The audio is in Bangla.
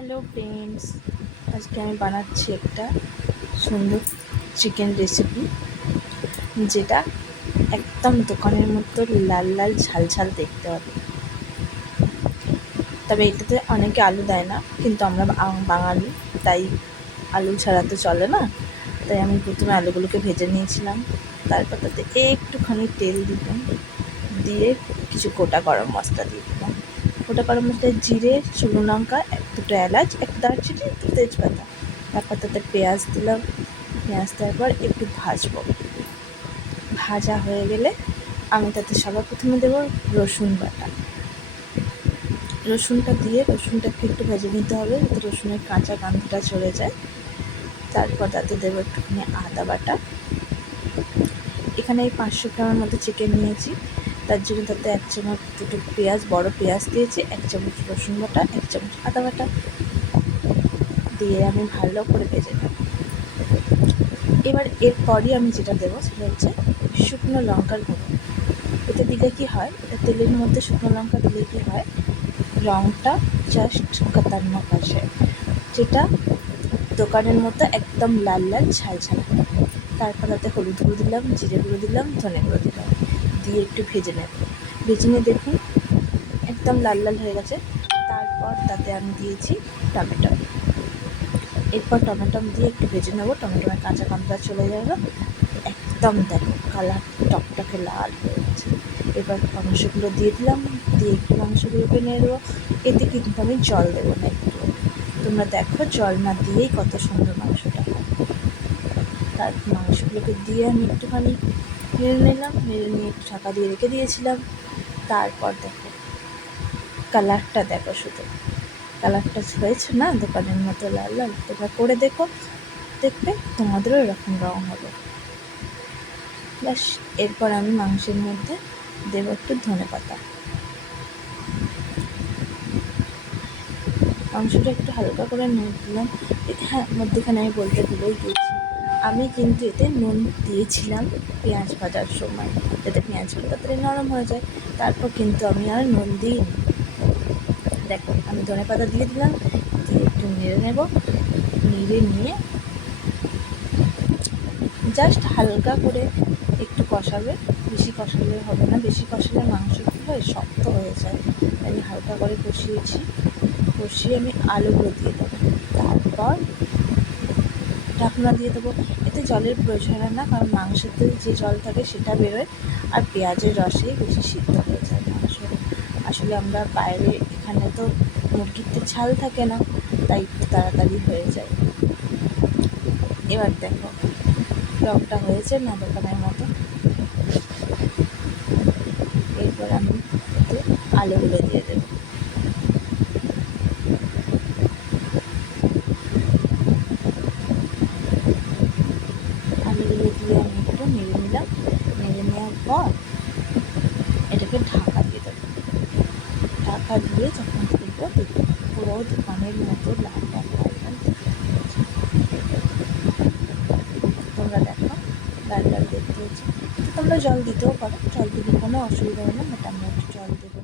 হ্যালো ফ্রেন্ডস, আজকে আমি বানাচ্ছি একটা সুন্দর চিকেন রেসিপি, যেটা একদম দোকানের মতো লাল লাল ঝাল ঝাল দেখতে হবে। তবে এটাতে অনেকে আলু দেয় না, কিন্তু আমরা বাঙালি, তাই আলু ছাড়া তো চলে না। তাই আমি প্রথমে আলুগুলোকে ভেজে নিয়েছিলাম। তারপর তাতে একটুখানি তেল দিলাম, দিয়ে কিছু গোটা গরম মশলা দিয়ে দিলাম। গোটা গরম মশলায় জিরে, শুকনো লঙ্কা, দুটো এলাচ, একটা দারচিনি, একটু তেজপাতা। তারপর তাতে পেঁয়াজ দিলাম। পেঁয়াজ দেওয়ার পর একটু ভাজবো। ভাজা হয়ে গেলে আমি তাতে সবার প্রথমে দেবো রসুন বাটা। রসুনটা দিয়ে রসুনটাকে একটু ভেজে নিতে হবে, যাতে রসুনের কাঁচা গন্ধটা চলে যায়। তারপর তাতে দেবো একটুখানি আদা বাটা। এখানে এই 500 গ্রামের মতো চিকেন নিয়েছি, তার জন্য তাতে 1 চামচ দুটো পেঁয়াজ, বড় পেঁয়াজ দিয়েছি, 1 চামচ রসুন বাটা, 1 চামচ আদা বাটা দিয়ে আমি ভালো করে ভেজে নেব। এবার এরপরই আমি যেটা দেবো সেটা হচ্ছে শুকনো লঙ্কার গুঁড়ো। এটা দিলে কি হয়, এটা তেলের মধ্যে শুকনো লঙ্কা দিলে কি হয়, রঙটা জাস্ট খতরনাক আসে, যেটা দোকানের মতো একদম লাল লাল ঝাল ঝাল হয়। তারপর তাতে হলুদ গুঁড়ো দিলাম, জিরে গুঁড়ো দিলাম, ধনে গুঁড়ো দিলাম, দিয়ে একটু ভেজে নেব। ভেজে নিয়ে দেখুন একদম লাল লাল হয়ে গেছে। তারপর তাতে আমি দিয়েছি টমেটো। এরপর টমেটো দিয়ে একটু ভেজে নেবো। টমেটোর কাঁচা গন্ধটা চলে যাবে। একদম দেখো কালার টকটকে লাল হয়ে গেছে। এবার মাংসগুলো দিয়ে দিলাম, দিয়ে একটু মাংসগুলোকে নিয়ে দেবো। এতে কিন্তু আমি জল দেবো না একটু। তোমরা দেখো জল না দিয়েই কত সুন্দর মাংসটা হয়। তার মাংসগুলোকে দিয়ে আমি একটুখানি নেড়ে নিলাম, নেড়ে নিয়ে একটু ঢাকা দিয়ে রেখে দিয়েছিলাম। তারপর দেখো কালারটা দেখো, শুধু কালারটা হয়েছে না দোকানের মতো লাল লাল। তোমরা করে দেখো, দেখবে তোমাদেরও এরকম রঙ হবে। ব্যাস, এরপর আমি মাংসের মধ্যে দেবো একটু ধনেপাতা। মাংসটা একটু হালকা করে নিয়ে দিলাম। হ্যাঁ, মধ্যেখানে আমি বলতে ভুলেই গিয়েছি, আমি কিন্তু এতে নুন দিয়েছিলাম পেঁয়াজ ভাজার সময়, যাতে পেঁয়াজগুলো তাড়াতাড়ি নরম হয়ে যায়। তারপর কিন্তু আমি আর নুন দিইনি। দেখো আমি ধনেপাতা দিয়ে দিলাম, দিয়ে একটু নেড়ে নেব। নেড়ে নিয়ে জাস্ট হালকা করে একটু কষাবে, বেশি কষালে হবে না। বেশি কষালে মাংস কী হয়, শক্ত হয়ে যায়। তাই হালকা করে কষিয়েছি। কষিয়ে আমি আলুগুলো দিয়ে দেবো। তারপর ঢাকনা দিয়ে দেবো। এতে জলের প্রয়োজন হয় না, কারণ মাংসতে যে জল থাকে সেটা বেরোয়, আর পেঁয়াজের রসেই বেশি সিদ্ধ হয়ে যায় মাংস। আসলে আমরা বাইরে, এখানে তো মুরগিতে ছাল থাকে না, তাই একটু তাড়াতাড়ি হয়ে যায়। এবার দেখো রংটা হয়েছে না দোকানের মতো। এরপর আমি আলুগুলো দিয়ে দেবো। আলুগুলো দিয়ে আমি একটু নেড়ে নিলাম। নেড়ে নেওয়ার পর এটাকে ঢাকা দিয়ে দেবো। ঢাকা দিয়ে যখন দেখবো পুরো দোকানের মতো লাল লাল লাল লাল তোমরা দেখো লাল লাল দেখতে হচ্ছে। তোমরা জল দিতেও পারো, জল দিলে কোনো অসুবিধা হয় না, বাট আমরা একটু জল দেবো।